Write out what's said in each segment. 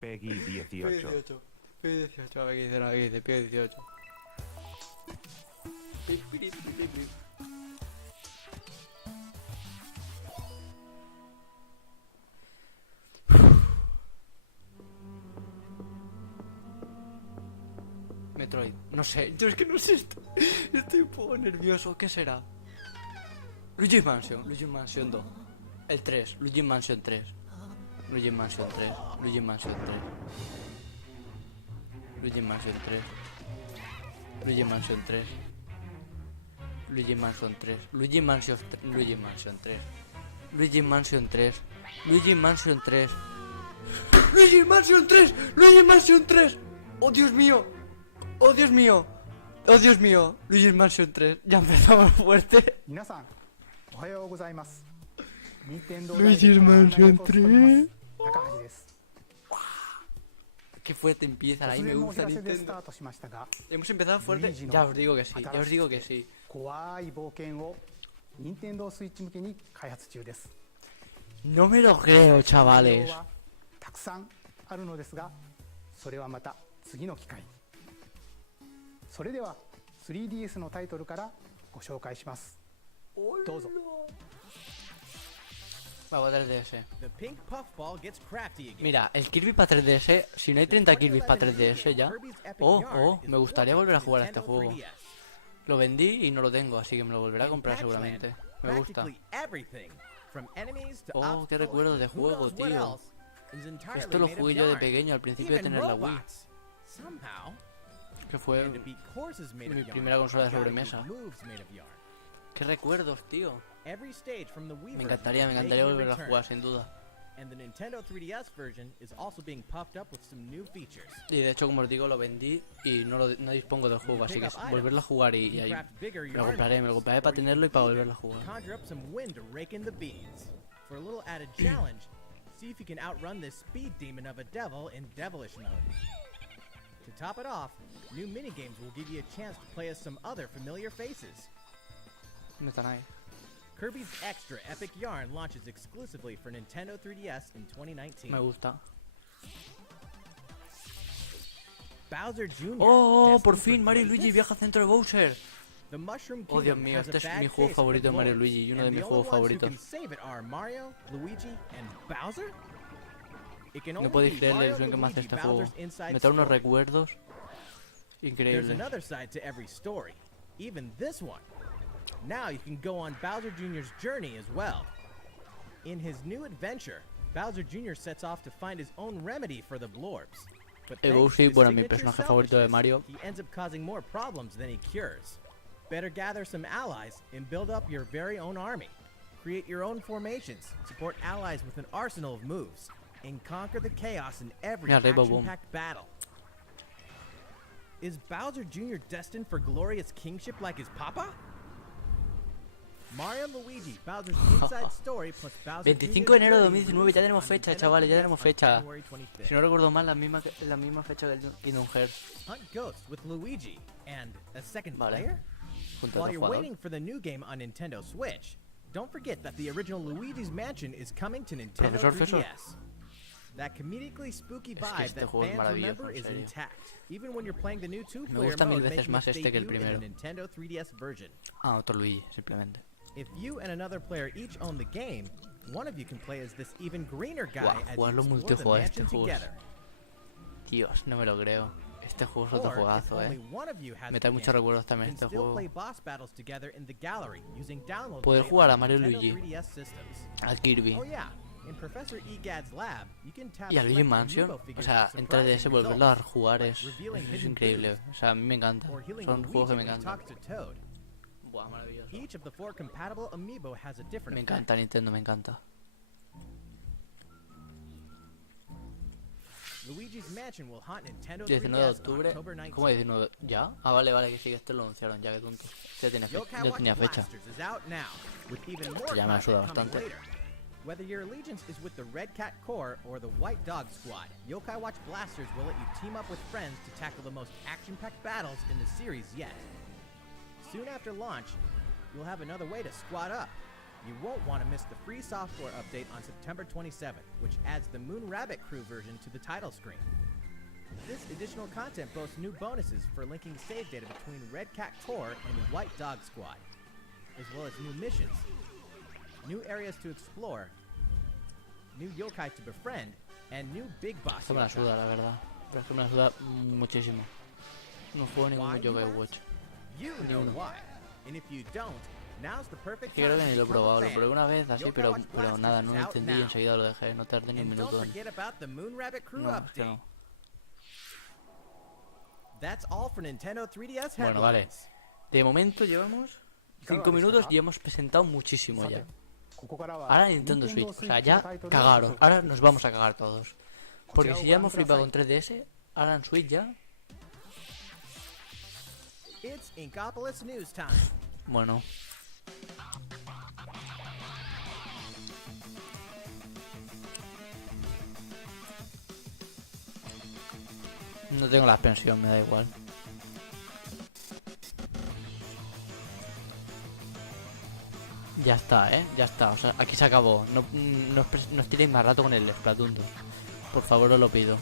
Peggy 18. Peggy 18, a ver qué dice, a ver qué dice, Peggy 18. Pip, pip, pip, pip, pip. Metroid, no sé, yo es que no sé esto. Estoy un poco nervioso, ¿qué será? Luigi's Mansion 2. El 3, Luigi's Mansion 3. Luigi's Mansion 3, Luigi's Mansion 3. Luigi's Mansion 3. Luigi's Mansion 3. Luigi's Mansion 3. Luigi's Mansion 3. Luigi's Mansion 3. Luigi's Mansion 3. Luigi's Mansion 3. Luigi's Mansion 3. Luigi's Mansion 3. Oh Dios mío. Oh Dios mío. Oh Dios mío. Luigi's Mansion 3. Ya empezamos fuerte. 皆さんおはようございます。任天堂 Luigi's Mansion 3. 高橋です。 Qué fuerte empieza, ahí 突 me 然のお知 gusta らせでスタ Nintendo. ートしましたが、 Hemos empezado fuerte. Luigi no. Ya os digo que sí, ya os digo que sí. 怖い冒険を任天堂スイッチ向けに開発中です。 No me lo creo, 内 chavales. 容はたくさんあるのですが、それはまた次の機会に。それでは 3DS のタイトルからご紹介します。どうぞ。 Va, para 3DS. The pink puffball gets crafty again. Mira, el Kirby para 3DS, si no hay 30 Kirby para 3DS ya. Oh, me gustaría volver a jugar a este juego. Lo vendí y no lo tengo, así que me lo volveré a comprar seguramente. Me gusta. Oh, qué recuerdo de juego, tío. Esto lo jugué yo de pequeño al principio de tener la Wii. Que fue mi primera consola de sobremesa. Qué recuerdos, tío. Me encantaría volver a jugar, sin duda. Y de hecho, como os digo, lo vendí y no dispongo del juego, así que volverlo a jugar y ahí me lo compraré para tenerlo y para volverlo a jugar. To top it off, new minigames will give you a chance to play as some other familiar faces. ¿Dónde están ahí? Kirby's Extra Epic Yarn launches exclusively for Nintendo 3DS in 2019. Me gusta. Bowser Jr. Oh, por destined fin for Mario y Luigi greatness. viaja al centro de Bowser. The Mushroom Oh, Dios Kingdom mío, has este a es bad mi juego case favorito of de Mario y lords, Luigi y uno de and mis the juegos only ones who favoritos. can save it are Mario, Luigi, and Bowser? It can No only podéis be creer la Mario, ilusión que me hace Luigi, este juego. Bowser's inside Me trae unos story. recuerdos There's increíbles. another side to every story, even this one. Now you can go on Bowser Jr.'s journey as well. In his new adventure, Bowser Jr. sets off to find his own remedy for the Blorbs. But thanks to Bowser, his bueno, mi signature personaje favorito de selfishness, Mario. he ends up causing more problems than he cures. Better gather some allies and build up your very own army. Create your own formations, support allies with an arsenal of moves, and conquer the chaos in every Mira, Rainbow Boom. action-packed battle. Is Bowser Jr. destined for glorious kingship like his papa? Mario and Luigi, Bowser's Inside Story plus Bowser 25 de Jr.'s enero de Journey 2019, ya tenemos on fecha, Nintendo chavales, ya 3DS tenemos on fecha. January 25th. Si no recuerdo mal, la misma fecha que el Kingdom Hearts. Hunt Ghost with Luigi and a second Vale. player? Junto a While otro you're jugador. waiting for the new game on Nintendo Switch, don't forget that the original Luigi's Mansion is coming to Nintendo Profesor Fesor. 3DS. That comedically spooky que vibe este that juego es fans maravilloso, remember en is serio. intact, even when you're playing the new Me two-player gusta mil mode veces making más its este que el debut in primero. the Nintendo 3DS version. Ah, otro Luigi, simplemente. If you and another player each own the game, one of you can play as this even greener guy Guau, as you jugarlo explore the multijugador, este mansion juego es- together. Dios, no me lo creo. Este juego es otro Or, if juegazo, only one of you has Me the trae muchos game, recuerdos you también can este still juego. play boss battles together in the gallery using download Poder play jugar on a Mario y Nintendo Luigi. 3DS systems. Al Kirby. Oh yeah, in Professor Egad's lab, you can tap Y a Luigi select Mansion, amiibo o figures sea, for en surprising 3DS volverlo a results, jugar like es revealing hidden increíble. clues, O sea, a mí me encanta. or healing Son Luigi juegos que me when he encantan. talks to Toad. Buah, maravilloso. Each of the 4 compatible amiibo has a different Me effect. encanta Nintendo, me encanta. Luigi's Mansion will haunt Nintendo 19 de 3DS on octubre. October 19th. ¿Cómo 19? ¿Ya? Ah, vale, vale, que sí, que esto lo anunciaron ya, que tonto. Ya tenía, Yokai ya Watch tenía fecha. Blasters is out now, with even more Ya me content ayuda coming bastante. later. Whether your allegiance is with the Red Cat Corps or the White Dog Squad, Yokai Watch Blasters will let you team up with friends to tackle the most action-packed battles in the series yet. Soon after launch, you'll have another way to squad up. You won't want to miss the free software update on September 27th, which adds the Moon Rabbit Crew version to the title screen. This additional content boasts new bonuses for linking save data between Red Cat Corps and White Dog Squad, as well as new missions, new areas to explore, new yokai to befriend, and new big boss Esto me la yokai. suda, la verdad. Pero es que me la suda muchísimo. No juego ningún Why, Yokai you Watch. You Ni know uno. why. And if you don't, now's the perfect Sí, creo que time ni to lo he become a probado. Lo fan. probé una vez así, Yokai pero Watch Blasters nada, no is lo out entendí y now. enseguida lo dejé. No tardé ni un And don't minuto. forget about the Moon Rabbit Crew No, es que update. no. That's all for Nintendo 3DS Bueno, vale. headlines. De momento llevamos 5 minutos y hemos presentado muchísimo ya. ここからは Ahora Nintendo Switch, o sea, ya cagaron. Ahora nos vamos a cagar todos. Porque si ya hemos flipado con 3DS, ahora en Switch ya. It's Inkopolis News Time. Bueno. No tengo la expansión, me da igual. Ya está, ya está. O sea, aquí se acabó. No os tiréis más rato con el Splatoon 2. Por favor, os lo pido.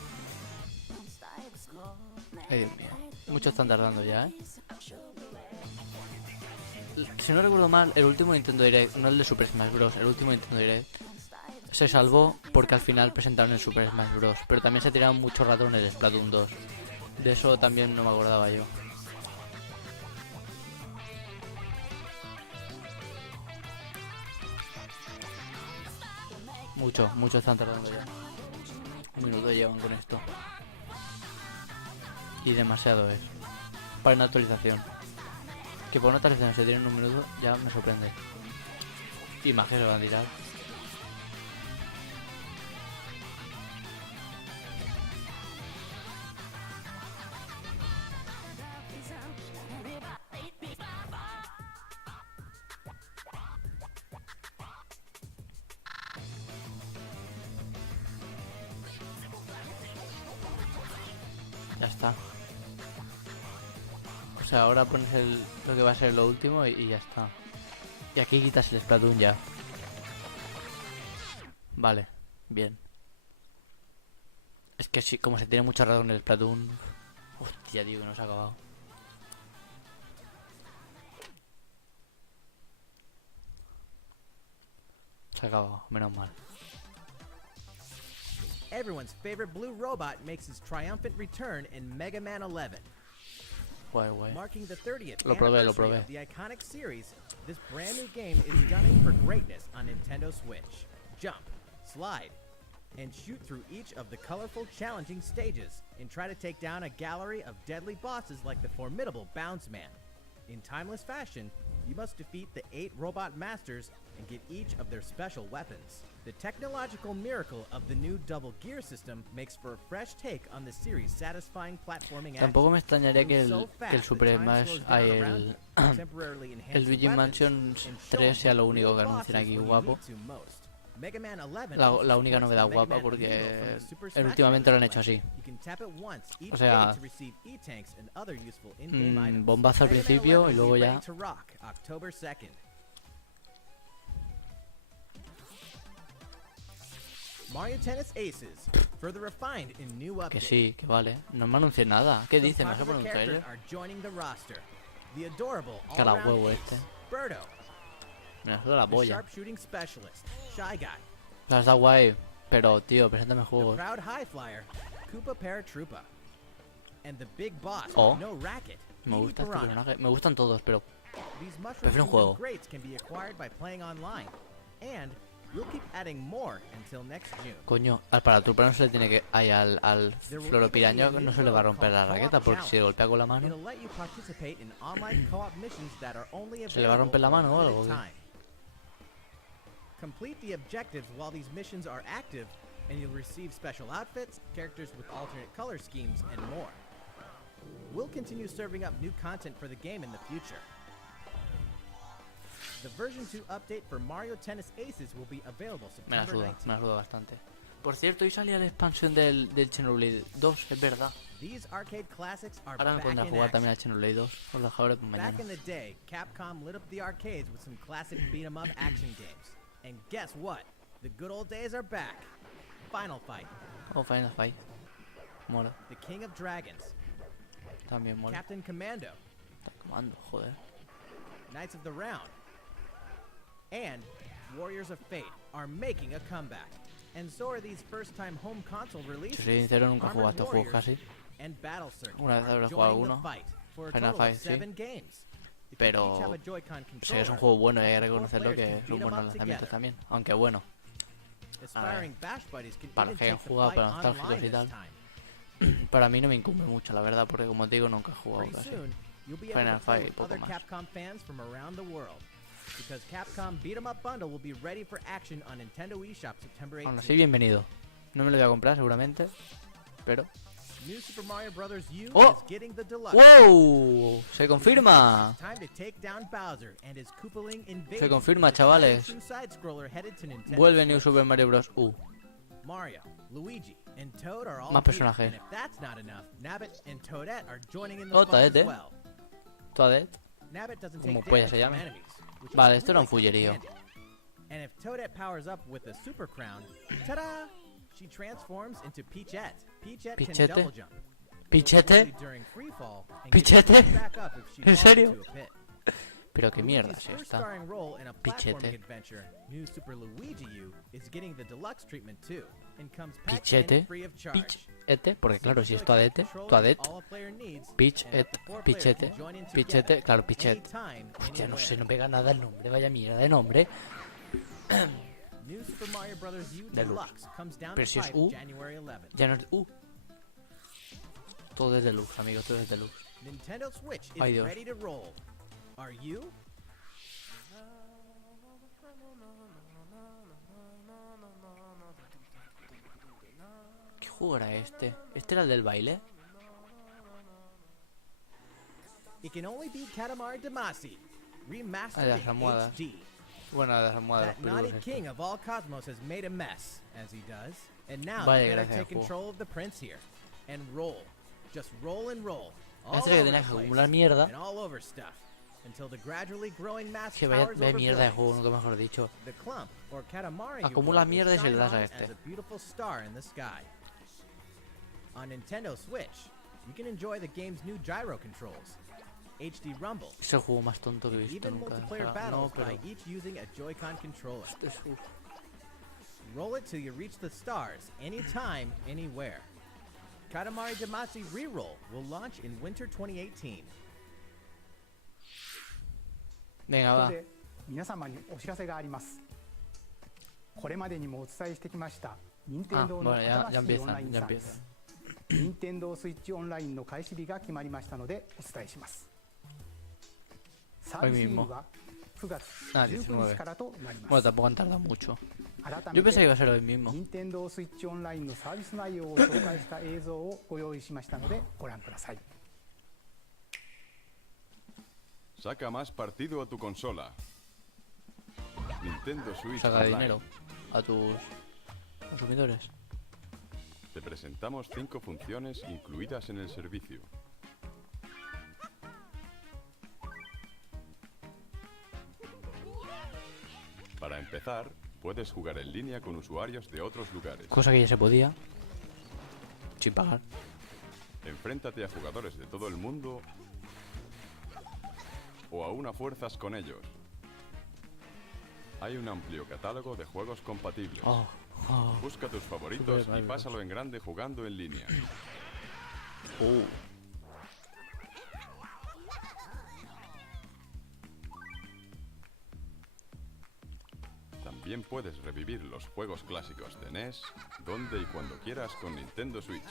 Ay, Dios mío. Muchos están tardando ya, Si no recuerdo mal, el último Nintendo Direct, no el de Super Smash Bros., el último Nintendo Direct, se salvó porque al final presentaron el Super Smash Bros., pero también se tiraron mucho rato en el Splatoon 2. De eso también no me acordaba yo. Mucho están tardando ya. Un minuto llevan con esto. Y demasiado es. Para una actualización. Que por una actualización se tiene en un minuto ya me sorprende. Imágenes se van a tirar. Ya está. O sea, ahora pones lo que va a ser lo último y ya está. Y aquí quitas el Splatoon ya. Vale, bien. Es que sí, como se tiene mucha razón en el Splatoon. Hostia, tío, que no se ha acabado. Se ha acabado, menos mal. Everyone's favorite blue robot makes his triumphant return in Mega Man 11. Guay. Marking the 30th Lo probé. anniversary of the iconic series, this brand new game is gunning for greatness on Nintendo Switch. Jump, slide, and shoot through each of the colorful, challenging stages, and try to take down a gallery of deadly bosses like the formidable Bounce Man. In timeless fashion, you must defeat the 8 robot masters and get each of their special weapons. The technological miracle of the new double gear system makes for a fresh take on the series' satisfying platforming action. Tampoco me extrañaría que Move so el fast Super that time Smash, slows down around el you, temporarily enhance el Luigi weapons, Mansion and show 3 sea lo the único real que anuncian bosses aquí when you guapo. need to most. Mega Man 11 La also única supports novedad the Mega guapa Man porque Amiibo from the Super Smash últimamente lo han Bros. hecho así. You can tap it once each O sea, day to receive E-tanks and other useful in-game items. bombazo al Mega Man principio 11 y luego will be ya. ready to rock October 2nd. Mario Tennis Aces, further refined in new updates. Que sí, que vale. No me anuncié nada. ¿Qué Some dice? ¿No se popular pone un characters trailer? are joining the roster. The adorable Cala all-around huevo ace, este. Birdo, Me la suda la the polla. sharpshooting specialist, Shy Guy, O sea, está guay. Pero, tío, preséntame the juegos. proud high flyer, Koopa Paratroopa, and the big boss Oh. with no racket, Me Edie gusta este Piranha. personaje. Me gustan todos, pero These mushroom Prefiero un kingdom juego. greats can be acquired by playing online, and we'll keep adding more until next June. coño, al Paratrooper no se le tiene que. Ay, al Floropiraña no se le va a romper la raqueta porque si le golpea con la mano. It'll let you participate in online co-op missions that are only ¿Se le va a romper la available mano o for a algo, limited qué? time. Complete the objectives while these missions are active, and you'll receive special outfits, characters with alternate color schemes, and more. We'll continue serving up new content for the game in the future. The version 2 update for Mario Tennis Aces will be available Me la September suda, 19th. me la suda bastante. Por cierto, hoy salía la expansión del Xenoblade 2, es verdad. These arcade classics are Ahora me back pondré a in jugar action. también a Xenoblade 2. Os lo dejaré para Back mañana. in the day, Capcom lit up the arcades with some classic beat 'em up action games. And guess what? The good old days are back. Final Fight, Oh, Final Fight. Mola. The King of Dragons, También mola. Captain Commando, Está quemando, joder. Knights of the Round, and Warriors of Fate are making a comeback. And so are these first-time home console Si releases. soy sincero, nunca he jugado a Armored estos juegos Warriors casi. and Battle Circuit Una vez are habré jugado joining the uno. fight for a Final total of Fight, sí. 7 games. If you Pero each have a Joy-Con sé que es un controller, juego bueno y hay que up to 4 reconocerlo players que can son beat 'em buenos up lanzamientos together. también. Aunque bueno, Aspiring Bash Buddies can para even los que hayan take the jugado, fight para nostálgicos online y tal. this time. para mí no me incumbe mucho, la verdad, porque como te digo, nunca he jugado Pretty casi. soon, you'll be Final able to play Fight, with poco other más. Capcom fans from around the world. Because Capcom Beat 'em Up Bundle will be ready for action on Nintendo eShop September Aún así, 18th. bienvenido. No me lo voy a comprar seguramente, pero... New Super Mario Bros. U Oh! is getting the deluxe. ¡Wow! ¡Se confirma! It's time to take down Bowser and his Koopaling invasion. Se confirma, The chavales. true side-scroller headed to Nintendo Vuelve New Switch. Super Mario Bros. U. Mario, Luigi, and Toad are all Más here. personajes. And if that's not enough, Nabbit and Toadette are joining in the Oh, fun as Toadette. well. Toadette. Nabbit doesn't Como take polla damage se from llame. enemies, which Vale, is esto era un really fullerío. handy. And if Toadette powers up with the Super Crown, ta-da! She transforms into Peachette. Peachette can Pichete. double jump. ¿Pichete? Mostly during free fall, and Pichete? get pushed back up if she ¿En falls serio? into a pit. Pero qué mierda Luigi's es first esta. starring role in a Pichete. platforming adventure, New Super Luigi U, is getting the deluxe treatment too, and comes packed Pichete. in free of charge. Pichete, porque claro, si es Toadette, Toadette, All a player needs, Peach, and up to 4 players Pichete, can join in Pichete, together, claro, Pichete. anytime, Hostia, no sé, anywhere. no pega nada el nombre, vaya mierda de nombre. New Super Mario Bros. U Deluxe. Deluxe comes down Pero the si es pipe U, January 11th. Ya no es... Todo es deluxe, amigo, todo es deluxe. Nintendo Switch is Ay, Dios. ready to roll. Are you? ¿Qué juego era este? ¿Este era el del baile? It can only be Katamari Damacy, remastered las in almohadas. HD. Bueno, las almohadas, That los naughty peludos king of all cosmos has made a mess, as he does. And now Vaya you better gracia de take juego. control of the prince here. And roll. Just roll and roll. All Este que over tenía the que place, acumular mierda. and all over stuff. Until the gradually growing mass Que vaya, towers vaya over mierda de juego, buildings. nunca mejor dicho. The clump, or Katamari, you Acumula roll, will mierda y se le shine das a on este. as a beautiful star in the sky. On Nintendo Switch, you can enjoy the game's new gyro controls, HD Rumble, Es el juego más tonto que he and visto even nunca. O multiplayer sea, battles no, pero... by each using a Joy-Con controller. Esto es... uf. Roll it till you reach the stars, anytime, anywhere. Katamari Damacy Reroll will launch in winter 2018. Venga, ここ va. で皆様にお知らせがあります。これまでにもお伝えしてきました任天堂の bueno, ya 新しいオンライン empiezan, ya サービス任天堂スイッチオンラインの開始日が決まりましたのでお伝えします。サービス日は9月19日からとなり Bueno, ます。 tampoco han tardado mucho. 改 Yo め pensé que て iba a ser hoy mismo. 任天堂スイッチオンラインのサービス内容を紹介した映像をご用意しましたのでご覧ください。 Saca más partido a tu consola. Nintendo Switch Saca Online. dinero a tus consumidores. Te presentamos 5 funciones incluidas en el servicio. Para empezar, puedes jugar en línea con usuarios de otros lugares. Cosa que ya se podía. Sin pagar. Enfréntate a jugadores de todo el mundo o aún a fuerzas con ellos. Hay un amplio catálogo de juegos compatibles. Oh, oh. Busca tus favoritos Super y Mario pásalo en grande jugando en línea. También puedes revivir los juegos clásicos de NES donde y cuando quieras con Nintendo Switch.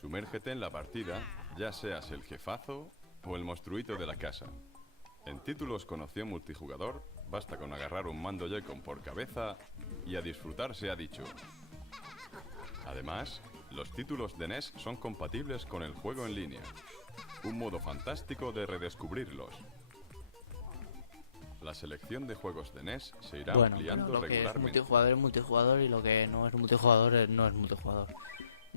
Sumérgete en la partida, ya seas el jefazo o el monstruito de la casa. En títulos con opción multijugador, basta con agarrar un mando Joy-Con por cabeza y a disfrutar se ha dicho. Además, los títulos de NES son compatibles con el juego en línea. Un modo fantástico de redescubrirlos. La selección de juegos de NES se irá Bueno, ampliando lo que es regularmente. multijugador es multijugador y lo que no es multijugador no es multijugador.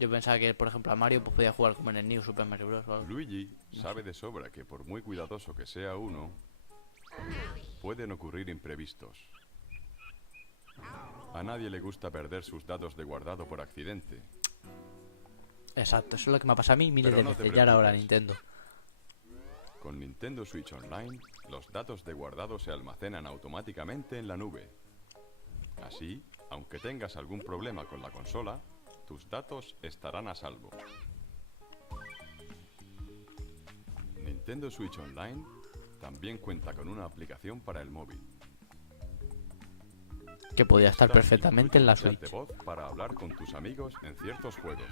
Yo pensaba que, por ejemplo, a Mario pues podía jugar como en el New Super Mario Bros. O algo. Luigi sabe de sobra que por muy cuidadoso que sea uno, pueden ocurrir imprevistos. A nadie le gusta perder sus datos de guardado por accidente. Exacto, eso es lo que me ha pasado a mí miles Pero de no te veces. Y ahora preocupes. Nintendo. Con Nintendo Switch Online, los datos de guardado se almacenan automáticamente en la nube. Así, aunque tengas algún problema con la consola, tus datos estarán a salvo. Nintendo Switch Online también cuenta con una aplicación para el móvil. Que podía estar Esta perfectamente en la incluye un chat Switch. de voz para hablar con tus amigos en ciertos juegos.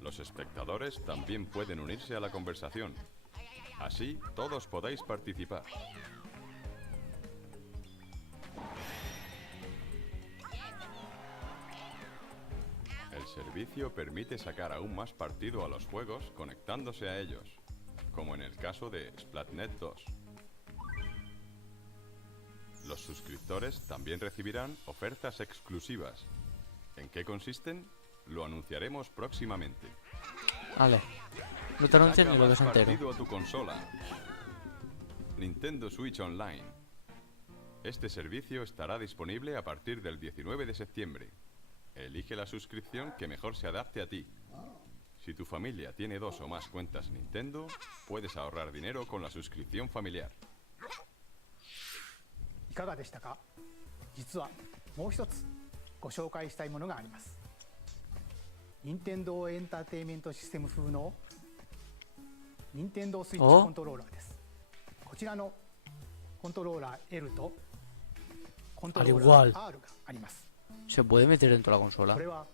Los espectadores también pueden unirse a la conversación. Así, todos podéis participar. El servicio permite sacar aún más partido a los juegos conectándose a ellos, como en el caso de Splatnet 2. Los suscriptores también recibirán ofertas exclusivas. ¿En qué consisten? Lo anunciaremos próximamente. Vale. No te anuncian Saca ni lo que más es entero. partido a tu consola. Nintendo Switch Online. Este servicio estará disponible a partir del 19 de septiembre. Elige la suscripción que mejor se adapte a ti. Si tu familia tiene 2 o más cuentas Nintendo, puedes ahorrar dinero con la suscripción familiar. いかがでしたか。実はもう一つご紹介したいものがあります。任天堂エンターテインメントシステム風の任天堂スイッチおコントローラーです。こちらのコントローラー L とコントローラー R があります。 Se puede meter dentro de la consola. これは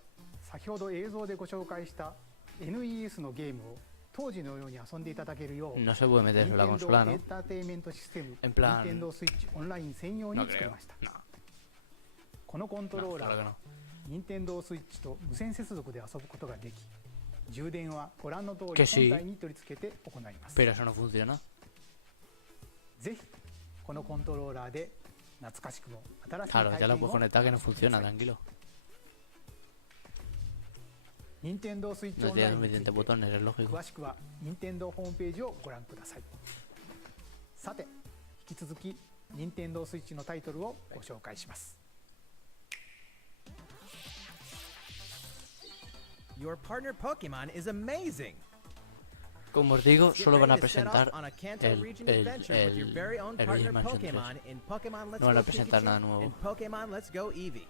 先ほど映像でご紹介した NES のゲームを当時のように遊んでいただけるよう No se puede meter en la 任天堂 consola, エ ¿no? ンターテインメントシステム En plan- 任天堂スイッチオンライン専用に No 作り creo. ました。 No, このコントロー no, ラー claro que は no. 任天堂スイッチと無線接続で遊ぶことができ、充電はご覧の通り Que sí. 本体に取り付けて行います。 Pero eso no funciona. ぜひこのコントローラーで懐かしくも新しい Claro, 体 ya 験 lo を puedes conectar que no funciona, tranquilo. 任天堂スイッチ No オンライ tiene ンについ suficiente て botones, es lógico. 詳しくは任天堂ホームページをご覧ください。さて、引き続き任天堂スイッチのタイトルをご紹介します。 Your partner Pokemon is amazing. Como os digo, Get solo van a ready to set off presentar on a Kanto el- region el- adventure with your el- very own el partner Luigi Mansion 3. Pokemon in Pokemon Let's No van Go a presentar nada Pikachu nuevo. and Pokemon Let's Go Eevee.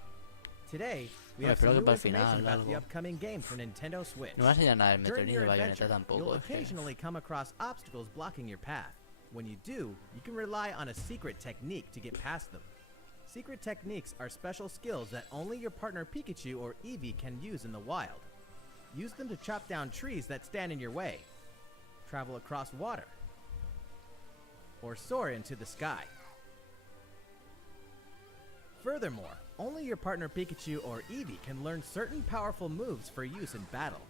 Today, we Hombre, have espero some que new para el final information about the algo. upcoming game for Nintendo Switch. No va a enseñar nada del Meteor During ni your de adventure, Bayonetta tampoco. you'll Es que... occasionally come across obstacles blocking your path. When you do, you can rely on a secret technique to get past them. Secret techniques are special skills that only your partner Pikachu or Eevee can use in the wild. Use them to chop down trees that stand in your way, travel across water, or soar into the sky. Furthermore, only your partner Pikachu or Eevee can learn certain powerful moves for use in battle.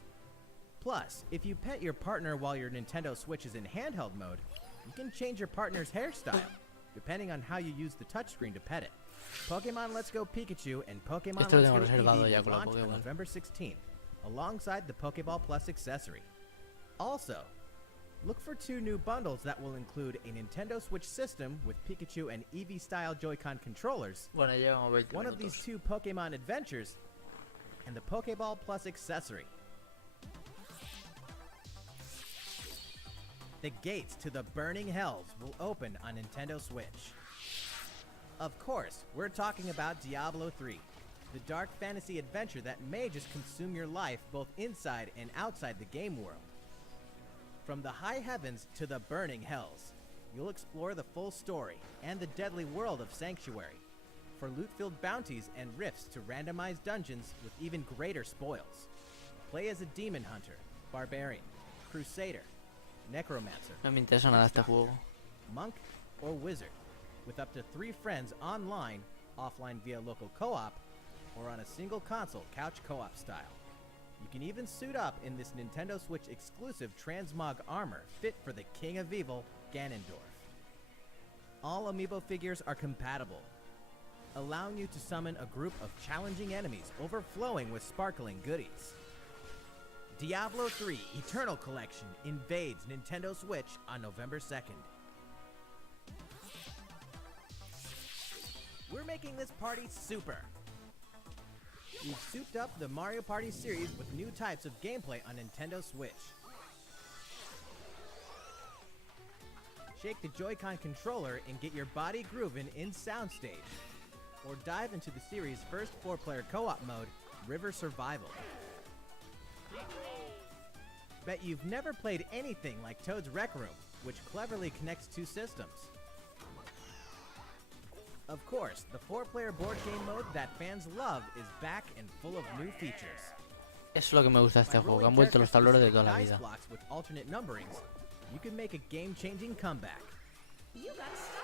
Plus, if you pet your partner while your Nintendo Switch is in handheld mode, you can change your partner's hairstyle, depending on how you use the touchscreen to pet it. Pokemon Let's Go Pikachu and Pokemon Esto lo Let's Go tengo reservado Eevee ya will con la launch on Pokéball. November 16th, alongside the Pokeball Plus accessory. Also, look for 2 new bundles that will include a Nintendo Switch system with Pikachu and Eevee-style Joy-Con controllers, Bueno, llevamos 20 one of these minutos. 2 Pokemon adventures, and the Pokeball Plus accessory. The gates to the Burning Hells will open on Nintendo Switch. Of course, we're talking about Diablo 3, the dark fantasy adventure that may just consume your life both inside and outside the game world. From the high heavens to the burning hells, you'll explore the full story and the deadly world of Sanctuary, for loot-filled bounties and rifts to randomized dungeons with even greater spoils. Play as a demon hunter, barbarian, crusader, necromancer, No me interesa nada este juego. monk, or wizard, with up to 3 friends online, offline via local co-op, or on a single console couch co-op style. You can even suit up in this Nintendo Switch exclusive transmog armor fit for the King of Evil, Ganondorf. All amiibo figures are compatible. allowing you to summon a group of challenging enemies overflowing with sparkling goodies. Diablo 3 Eternal Collection invades Nintendo Switch on November 2nd. We're making this party super. We've souped up the Mario Party series with new types of gameplay on Nintendo Switch. Shake the Joy-Con controller and get your body grooving in Soundstage. Or dive into the series' first 4-player co-op mode, River Survival. Bet you've never played anything like Toad's Rec Room, which cleverly connects two systems. Of course, the 4-player board game mode that fans love is back and full of new features. Eso es lo que me gusta de este By juego, que rolling han vuelto los tableros de character-specific toda la dice vida. blocks with alternate numberings, you can make a game-changing comeback. You got a star.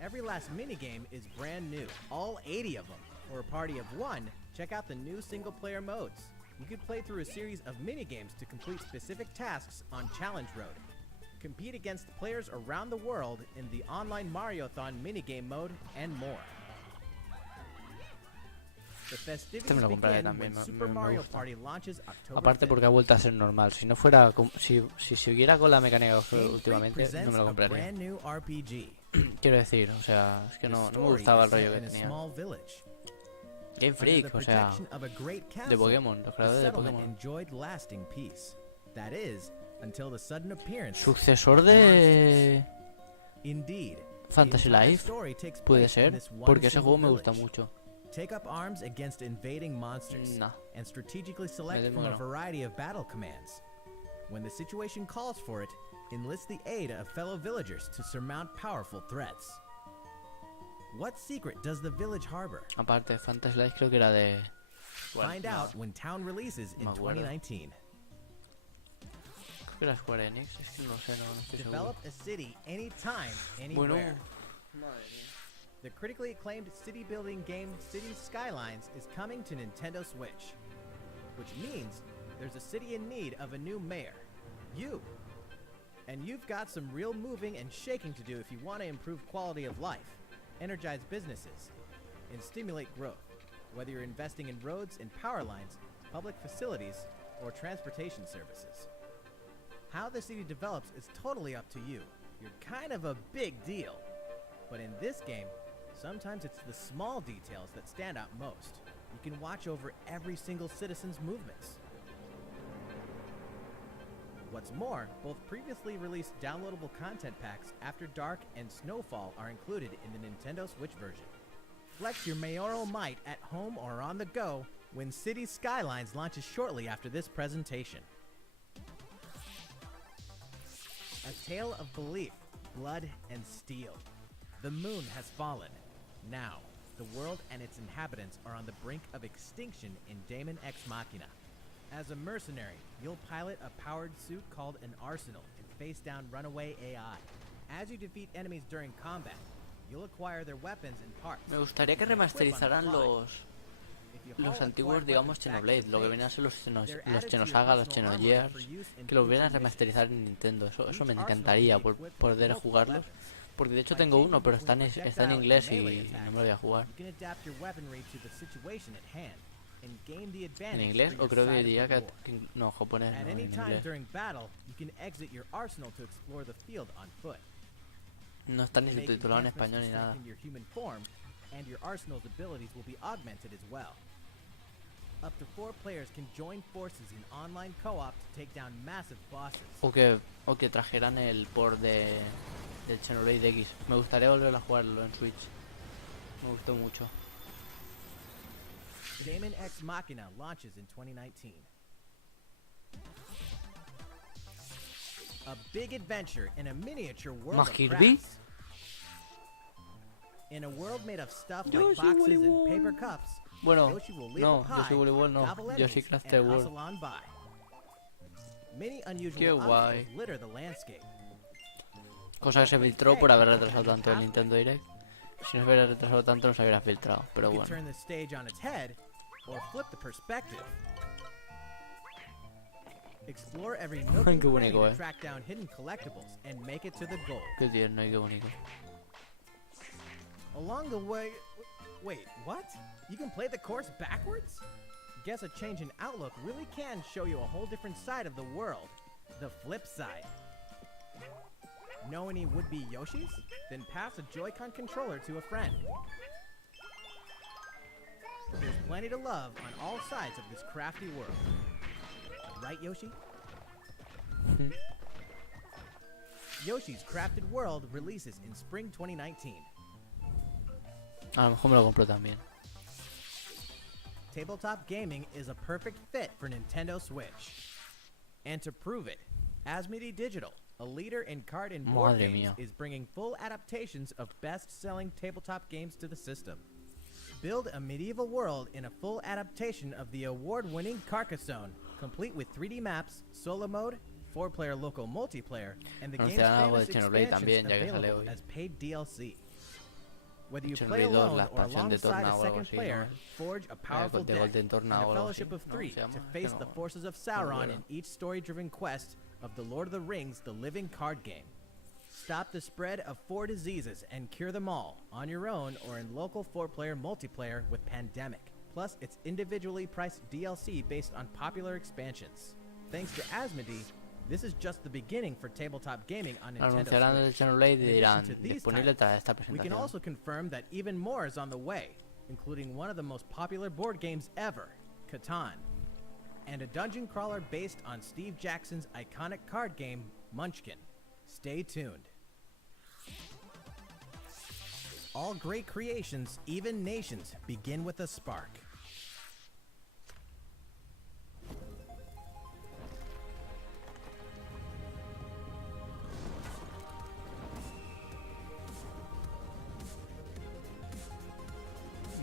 Every last minigame is brand new, all 80 of them. For a party of one, check out the new single-player modes. You could play through a series of minigames to complete specific tasks on Challenge Road. Compete against players around the world in the online Mariothon minigame mode, and more. The festivities me lo compraré begin también, when Super me Mario gusta. Party launches October Aparte 5th. porque ha vuelto a ser normal. Si no fuera, si siguiera con la mecánica que fue Game Freak últimamente, no presents me lo a compraría. brand new RPG. Quiero decir, o sea, es que The no me story gustaba el is set rollo que in a tenía. small village. Game Under Freak, the o sea, protection of a great de castle, Pokémon, los the creadores de settlement Pokémon. enjoyed lasting peace. That is, until the sudden appearance. Sucesor de Indeed. Fantasy the entire Life, story takes puede place in ser, this one porque ese single juego me gusta village. mucho. Take up arms against invading monsters Nah. and strategically select Me from a muero. variety of battle commands. When the situation calls for it, enlist the aid of fellow villagers to surmount powerful threats. What secret does the village harbor? Aparte, Fantasy Life creo que era de... Find out when Town releases in Me acuerdo. 2019. Creo que era Square Enix, es que no sé, no estoy seguro. Develop a city anytime, Bueno, anywhere. The critically acclaimed city building game Cities Skylines is coming to Nintendo Switch, which means there's a city in need of a new mayor. You. And you've got some real moving and shaking to do if you want to improve quality of life, energize businesses, and stimulate growth, whether you're investing in roads and power lines, public facilities, or transportation services. How the city develops is totally up to you. You're kind of a big deal. But in this game, sometimes it's the small details that stand out most. You can watch over every single citizen's movements. What's more, both previously released downloadable content packs After Dark and Snowfall are included in the Nintendo Switch version. Flex your mayoral might at home or on the go when Cities Skylines launches shortly after this presentation. A tale of belief, blood, and steel. The moon has fallen. Now, the world and its inhabitants are on the brink of extinction in Daemon X Machina. As a mercenary, you'll pilot a powered suit called an Arsenal and face down runaway AI. As you defeat enemies during combat, you'll acquire their weapons and parts. Me gustaría que you can equip on the remasterizaran fly. If you los haul antiguos, acquired digamos, weapons back to Xenoblade, lo que base, venían a ser los they're Xenosaga, added to your los personal Xenogears, armor for use in que los vienen a future missions. remasterizar en Nintendo. Eso me Each encantaría, arsenal will be equipped with poder multiple jugarlos. weapons. Porque de hecho By tengo changing uno, pero between está en projectile and inglés melee y attacks, no me lo voy a jugar. You can adapt your weaponry to the situation at hand and gain the ¿En advantage inglés? for O your creo que side of diría the que... war. No, japonés, At no, any en time inglés. during battle, you can exit your arsenal to explore the field on foot. No está ni Make subtitulado en enhancements español to ni nada. strengthen your human form, and your arsenal's abilities will be augmented as well. Up to 4 players can join forces in online co-op to take down massive bosses. O que trajeran el port del Xenoblade X. Me gustaría volver a jugarlo en Switch. Me gustó mucho. Daemon X Machina launches in 2019. A big adventure in a miniature world ¿Más of Kirby? crafts. In a world made of stuff Yoshi like boxes Woolly and paper World. cups, Bueno, Yoshi will leave no, a pie, Yoshi Woolly World no. gobble Yoshi enemies, Crafted and World. hustle on by. Many Qué unusual guay. obstacles litter the landscape. Cosa que se filtró por haber retrasado tanto el Nintendo Direct. Si no se hubiera retrasado tanto no se hubiera filtrado, pero You could bueno. turn the stage on its head, or flip the perspective. Explore every nook and Qué cranny bonito, to track down hidden collectibles and make it to the goal. Qué tierno y qué bonito. Along the way, Wait, what? You can play the course backwards? Guess a change in outlook really can show you a whole different side of the world. The flip side. Know any would-be Yoshis? Then pass a Joy-Con controller to a friend. There's plenty to love on all sides of this crafty world. Right, Yoshi? Yoshi's Crafted World releases in spring 2019. A lo mejor me lo compro también. Tabletop gaming is a perfect fit for Nintendo Switch. And to prove it, Asmodee Digital, a leader in card and board Madre games, mía. is bringing full adaptations of best-selling tabletop games to the system. Build a medieval world in a full adaptation of the award-winning Carcassonne, complete with 3D maps, solo mode, 4-player local multiplayer, and the game's Anunciarán algo famous de Xenoblade expansions también, ya que sale available hoy. as paid DLC. Whether you Xenoblade play 2, alone la or expansión de alongside Torna a o algo second así, player, ¿no? forge a powerful de deck Golden and Torna a o algo fellowship así, of ¿no? 3 Se llama, to es face que the no- forces of no Sauron recuerdo. in each story-driven quest of The Lord of the Rings, the living card game. Stop the spread of 4 diseases and cure them all on your own or in local 4-player multiplayer with Pandemic. Plus, it's individually priced DLC based on popular expansions. Thanks to Asmodee, this is just the beginning for tabletop gaming on Nintendo Anunciarán el Switch. Xenoblade y In dirán, addition to these disponible tras esta We can presentación. also confirm that even more is on the way, including one of the most popular board games ever, Catan, and a dungeon crawler based on Steve Jackson's iconic card game, Munchkin. Stay tuned. All great creations, even nations, begin with a spark.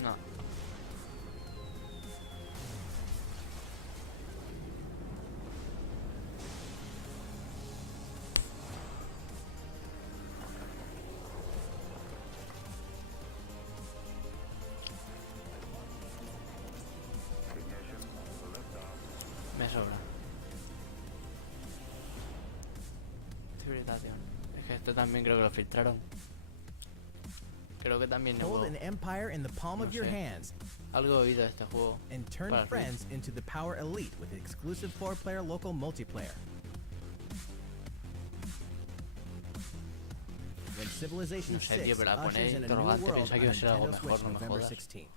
No. Me sobra. Civilización. Es que esto también creo que lo filtraron. Creo que también Hold hubo an empire in the palm No of your sé. hands algo he oído de este juego. and turn Para friends into the Power Elite with exclusive 4-player local multiplayer. When Civilization No sé, 6 tío, pero la ushers pone in a new interrogante, world pensaba on que iba a ser algo Nintendo mejor, Switch no me November jodas. 16th.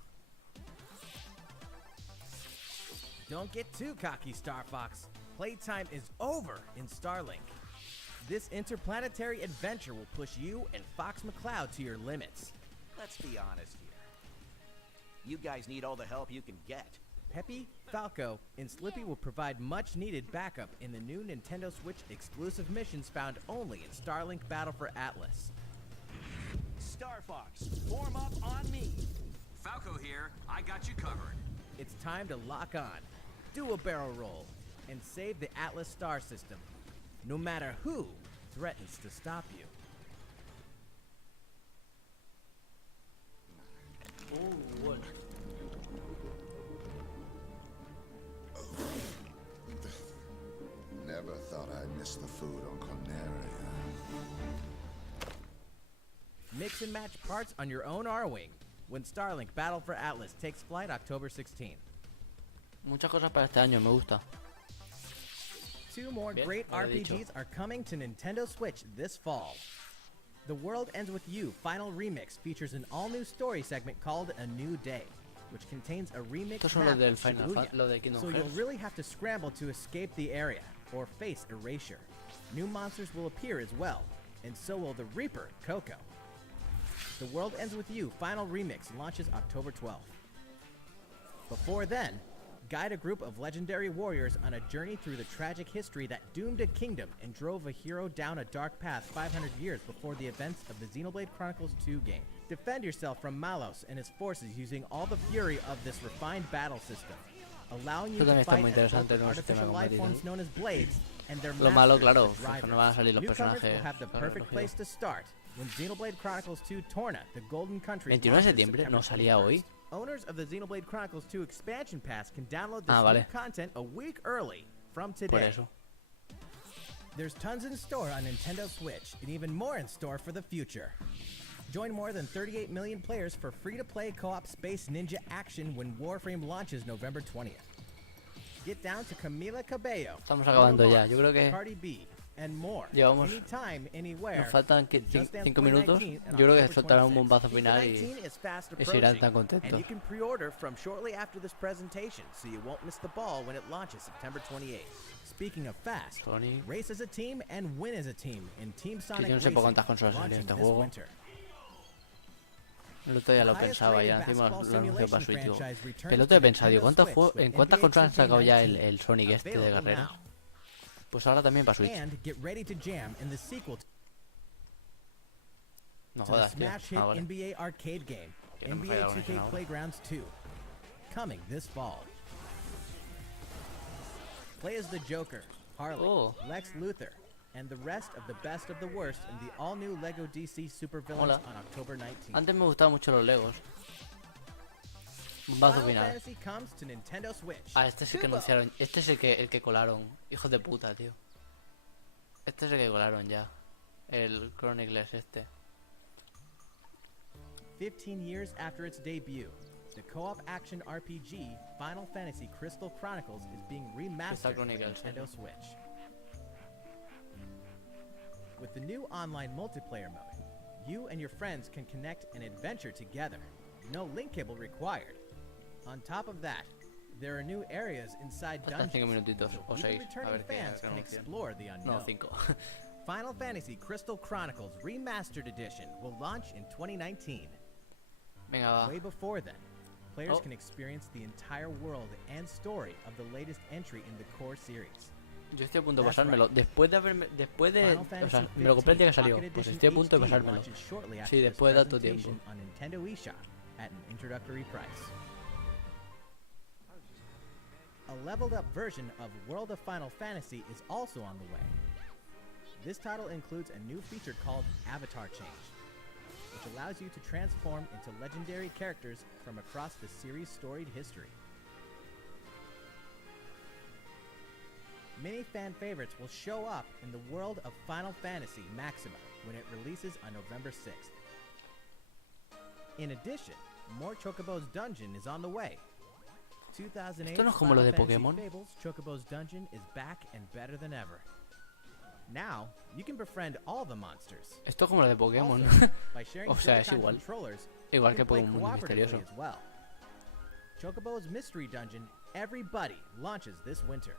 Don't get too cocky, Star Fox. Playtime is over in Starlink. This interplanetary adventure will push you and Fox McCloud to your limits. Let's be honest here. You guys need all the help you can get. Peppy, Falco, and Slippy will provide much needed backup in the new Nintendo Switch exclusive missions found only in Starlink Battle for Atlas. Star Fox, form up on me. Falco here. I got you covered. It's time to lock on, do a barrel roll, and save the Atlas star system, no matter who threatens to stop you. Never thought I'd miss the food on Corneria. Mix and match parts on your own R-Wing when Starlink Battle for Atlas takes flight October 16th. Muchas cosas para este año, me gusta. 2 more Bien, great lo he dicho. RPGs are coming to Nintendo Switch this fall. The World Ends With You Final Remix features an all-new story segment called A New Day, which contains a remix Estos son map los del of Final Shibuya, Lo de Kingdom so you'll Hearts. really have to scramble to escape the area or face erasure. New monsters will appear as well, and so will the Reaper, Coco. The World Ends With You Final Remix launches October 12th. Before then, guide a group of legendary warriors on a journey through the tragic history that doomed a kingdom and drove a hero down a dark path 500 years before the events of the Xenoblade Chronicles 2 game. Defend yourself from Malos and his forces using all the fury of this refined battle system, allowing you Esto to también está fight muy as both interesante the el nuevo sistema artificial de life combate y forms tal. known as blades and their Lo malo, masters, claro, the es que no drivers. van a salir los Newcomers will personajes, have the claro, perfect lógico. place to start when Xenoblade Chronicles 2 Torna, the Golden Country 21 de launches septiembre, no September salía hoy. 21st. Owners of the Xenoblade Chronicles 2 expansion pass can download this Ah, vale. new content a week early from Por today. eso. There's tons in store on Nintendo Switch and even more in store for the future. Join more than 38 million players for free-to-play co-op Space Ninja action when Warframe launches November 20th. Get down to Camila Cabello, Estamos acabando ya. Yo creo que Cardi B, and more. llevamos. Anytime, anywhere. Nos faltan in Just Dance 5 minutos. 2019 and Yo creo que October soltarán un 26th. bombazo final y 2019 is fast y se irán approaching, tan and contentos. you can pre-order from shortly after this presentation, so you won't miss the ball when it launches September 28th. Speaking of fast, Sonic. race as a team and win as a team in Team Sonic yo no sé por Racing, cuántas consolas salió launching este this juego. winter. El otro día lo The highest pensaba rated ya, encima basketball lo anunció para simulation Switch. Digo, franchise returns el otro to día pensaba, digo, Nintendo ¿en Switch cuántas with consolas han sacado ya 2K19 el Sonic este de available carreras? now. Pues ahora también para Switch. And get ready to jam in the sequel No to the jodas, tío. smash hit Ah, vale. NBA arcade game, Que no me NBA falla la 2K conexión ahora. Playgrounds 2, coming this fall. Play as the Joker, Harley, Oh. Lex Luthor, and the rest of the best of the worst in the all-new LEGO DC supervillains Hola. on October 19th. Antes me gustaban mucho los Legos. Bombazo Final final. Fantasy comes to Nintendo Switch. Ah, este es el que Kubo. anunciaron. Este es el que colaron. Hijos de puta, tío. Este es el que colaron ya. El Chronicles este. 15 years after its debut, the co-op action RPG Final Fantasy Crystal Chronicles is being remastered for Chronicles, Nintendo Switch. With the new online multiplayer mode, you and your friends can connect and adventure together. No link cable required. On top of that, there are new areas inside Faltan 5 dungeons, minutitos so o even 6. A returning ver qué fans can anuncian. explore the unknown. No, 5. Final Fantasy Crystal Chronicles Remastered Edition will launch in 2019. Venga, va. Way before then, players Oh. can experience the entire world and story of the latest entry in the core series. Yo estoy a punto de That's pasármelo. right. Después de haberme. Después de. Final O Fantasy sea, me lo compré el día que 15 salió. Pocket Pues Edition estoy a punto de HD pasármelo. launches shortly after Sí, this después de tanto tiempo. presentation on Nintendo eShop at an introductory price. A leveled up version of World of Final Fantasy is also on the way. This title includes a new feature called Avatar Change, which allows you to transform into legendary characters from across the series' storied history. Many fan favorites will show up in the world of Final Fantasy Maxima when it releases on November 6th. In addition, more Chocobo's Dungeon is on the way. 2008 Esto no es como lo de Pokémon. Fables Chocobo's Dungeon is back and better than ever. Now, you can befriend all the monsters. Esto es como lo de Pokémon. Also, by sharing O sea, es Joy-Con igual. controllers, Igual you que can play Pokémon cooperatively misterioso. as well. Chocobo's Mystery Dungeon Everybody launches this winter.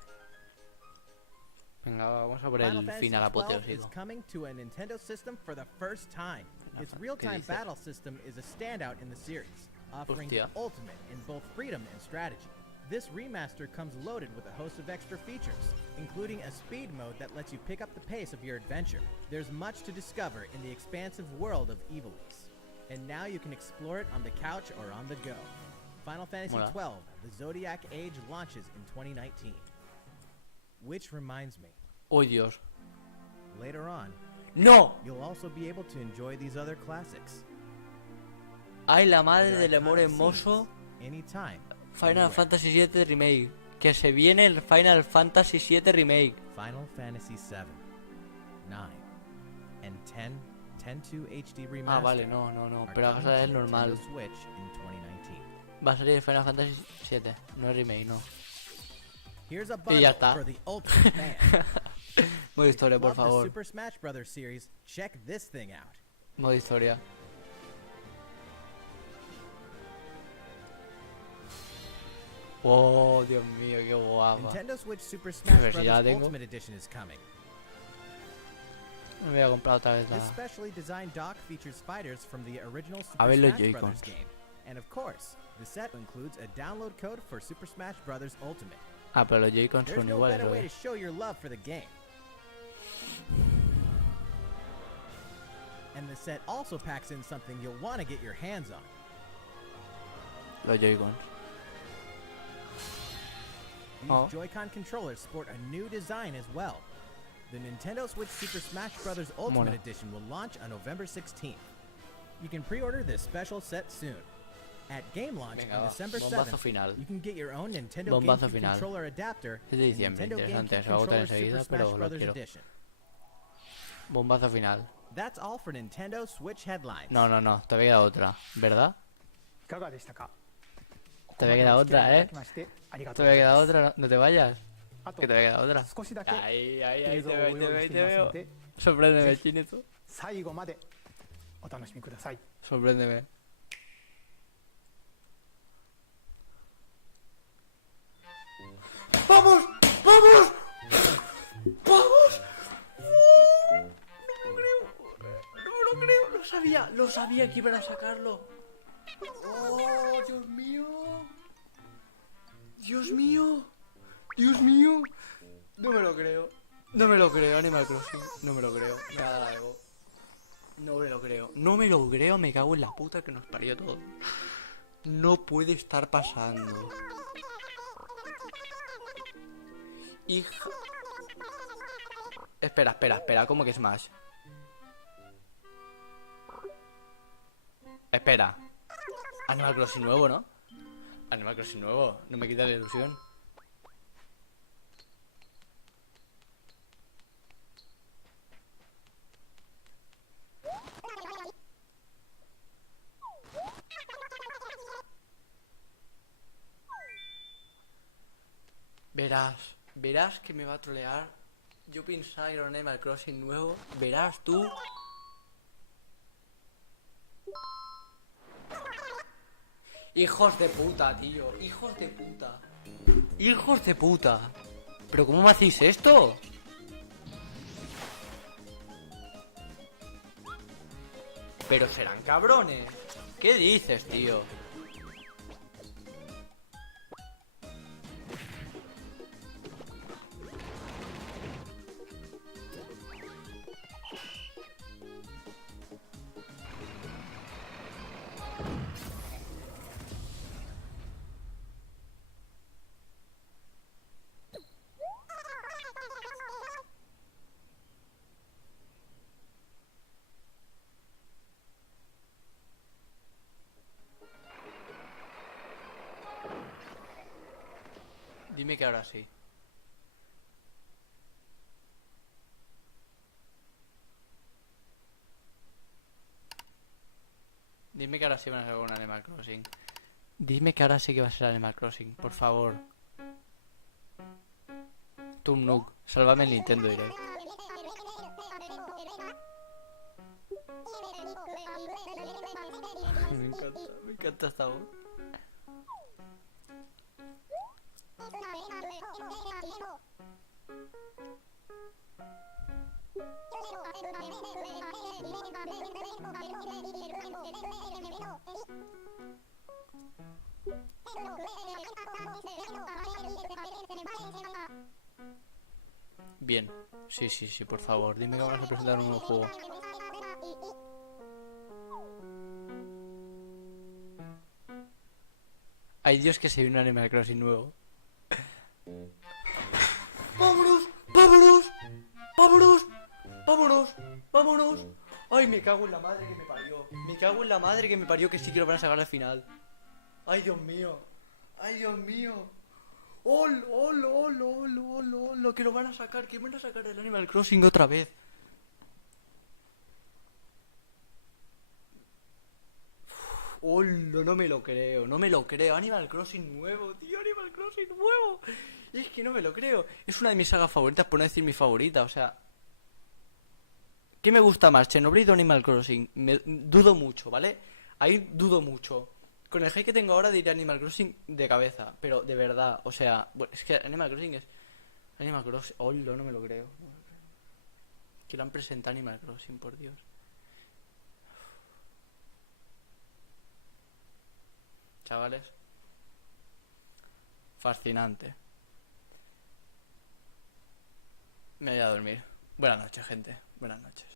Venga, vamos a por Final el Fantasy final XII is apoteósico. coming to a Nintendo system for the first time. Its ¿Qué real-time dices? battle system is a standout in the series, offering Hostia. the ultimate in both freedom and strategy. This remaster comes loaded with a host of extra features, including a speed mode that lets you pick up the pace of your adventure. There's much to discover in the expansive world of Ivalice, and now you can explore it on the couch or on the go. Final Fantasy Mola. XII, The Zodiac Age launches in 2019. Which reminds me, ¡Oh, Dios! later on, ¡No! you'll also be able to enjoy these other classics. ¡Ay, la madre Their del amor iconic hermoso! scenes, anytime, Final anywhere. Fantasy VII Remake. Que se viene el Final Fantasy VII Remake. Final Fantasy 7, 9, and 10, 10-2 HD Remastered. Ah, vale, no. are Pero coming va a ser to normal. Nintendo Switch in 2019. Va a salir Final Fantasy VII. No es remake, no. Here's a Y ya bundle está. for the ultimate fan. Modo historia, por Love the favor. Super Smash Bros. Series? Check this thing out. Modo historia. Oh, Dios mío, qué guapa. Nintendo Switch Super Smash ver si ya la Bros. tengo. Ultimate Edition is coming. Me voy a comprar otra vez This la... specially designed dock features fighters from the original A Super ver los Smash Bros. Joy-Cons. game. And of course, the set includes a download code for Super Smash Bros. Ultimate. Ah, pero los Joy-Cons There's son no iguales, better way ¿o to show your love for the game. And the set also packs in something you'll want to get your hands on. Los Joy-Cons. These Oh. Joy-Con controllers sport a new design as well. The Nintendo Switch Super Smash Bros. Ultimate Mola. Edition will launch on November 16th. You can pre-order this special set soon. At game launch Venga, on va. December Bombazo 7th, final. you can get your own Nintendo Bombazo GameCube final. controller adapter Es de and diciembre, Nintendo interesante, GameCube se va a agotar controller enseguida, Super pero Smash lo Bros. quiero. Edition. Bombazo final. That's all for Nintendo Switch headlines. No, te había quedado otra, ¿verdad? いかがでしたか。 Te había quedado お付き合 otra, いいた ¿eh? だきましてありが Te とうご había ざい quedado ます。 otra, no te vayas. あと Que te había quedado otra. 少しだけ Ahí, 映 te 像を veo, ご te 用 veo, 意し te ていますの veo. で、 Sorpréndeme, Chinito. 最後までお楽しみください。 Sorpréndeme. ¡Vamos! ¡Vamos! ¡Vamos! No me lo creo. Lo sabía que iban a sacarlo. ¡Oh, Dios mío! ¡Dios mío! ¡Dios mío! No me lo creo. No me lo creo, Animal Crossing. No me lo creo. Me va a dar algo. No me lo creo. No me lo creo. Me cago en la puta que nos parió todo. No puede estar pasando. Hija. Espera. ¿Cómo que Smash? Espera. Animal Crossing nuevo, ¿no? Animal Crossing nuevo. No me quita la ilusión. Verás que me va a trolear. Yo pensaba que era un Animal Crossing nuevo. Verás tú. Hijos de puta, tío. Hijos de puta. Hijos de puta. ¿Pero cómo me hacéis esto? Pero serán cabrones. ¿Qué dices, tío? Dime que ahora sí. Dime que ahora sí van a ser un Animal Crossing. Dime que ahora sí que va a ser Animal Crossing, por favor. Tom Nook, sálvame el Nintendo Direct. Me encanta esta voz. Bien, sí, por favor, dime que vamos a presentar un nuevo juego. Ay Dios, que se viene un Animal Crossing nuevo. ¡Vámonos! Ay, me cago en la madre que me parió. Me cago en la madre que me parió, que sí que lo van a sacar al final. Ay, Dios mío. ¡Hol! Que lo van a sacar, que van a sacar el Animal Crossing otra vez. ¡Hol! No me lo creo. Animal Crossing nuevo, tío, Animal Crossing nuevo. Es que no me lo creo. Es una de mis sagas favoritas, por no decir mi favorita, o sea. ¿Qué me gusta más, Xenoblade o Animal Crossing? Dudo mucho, ¿vale? Ahí dudo mucho. Con el hate que tengo ahora diré Animal Crossing de cabeza. Pero de verdad, o sea... Bueno, es que Animal Crossing es... Animal Crossing... Oh, no me lo creo. Que lo han presentado Animal Crossing, por Dios. Chavales. Fascinante. Me voy a dormir. Buenas noches, gente. Buenas noches.